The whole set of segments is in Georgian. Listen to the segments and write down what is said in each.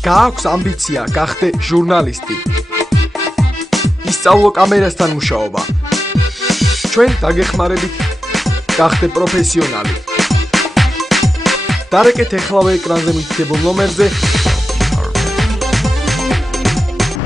გააქვს ამბიცია გახდე ჟურნალისტი. ისწავლო კამერასთან მუშაობა. ჩვენ დაგეხმარებით გახდე პროფესიონალი. დარეკეთ ეხლავე ეკრანზე მითითებულ ნომერზე.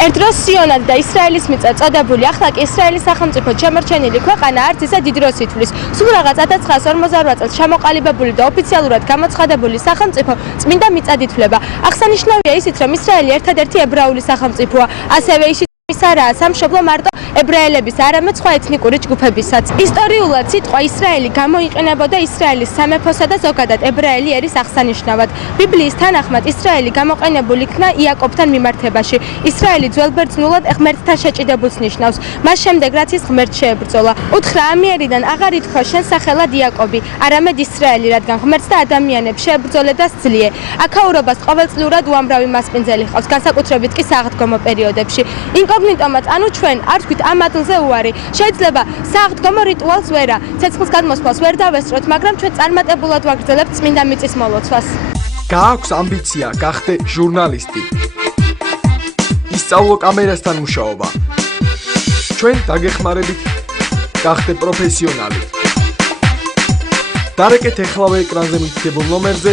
ერთ დროს სიონად და ისრაელის მიწა წოდებული ახლა კი ისრაელის სახელმწიფო შემორჩენილი ქვეყანა არც ისა დიდ დროს ითვლის. სულ რაღაც 1948 წელს ჩამოყალიბებული და ოფიციალურად გამოცხადებული სახელმწიფო წმინდა მიწად ითვლება. აღსანიშნავია ისიც, რომ ისრაელი ერთადერთი ებრაული სახელმწიფოა, ასევე ისიც ის არაა სამშობლო მარტო ებრაელების, არამედ სხვა ეთნიკური ჯგუფებისაც. ისტორიულად სიტყვა ისრაელი გამოიყენებოდა ისრაელის სამეფოსა და ზოგადად ებრაელი ერის აღსანიშნავად. ბიბლიის თანახმად ისრაელი გამოყენებული იქნა იაკობთან მიმართებაში. ისრაელი ძველბერძნულად ღმერთთან შეჭიდებულს ნიშნავს. მას შემდეგ რაც ის ღმერთს შეებრძოლა. უთხრა ამიერიდან აღარ ითქვა შენ სახელად იაკობი, არამედ ისრაელი, რადგან ღმერთს და ადამიანებს შეებრძოლე და სძლიე. აქაურობას ყოველწლიურად უამრავი მასპინძელი ჰყავს, განსაკუთრებით კი საღდგომო პერიოდებში. ინკოგნიტომაც, ანუ ჩვენ არ თქვით ამ ადგილზე უარი. შეიძლება საღდგომო რიტუალს ვერა, ცეცხლის გადმოსვლას ვერ დავესწროთ, მაგრამ ჩვენ წარმატებულად ვაგრძელებთ წმინდა მიწის მოლოცვას. გააქვს ამბიცია გახდე ჟურნალისტი. ისწავლო კამერასთან მუშაობა. ჩვენ დაგეხმარებით გახდე პროფესიონალი. დარეკეთ ეხლავე ეკრანზე მითითებულ ნომერზე.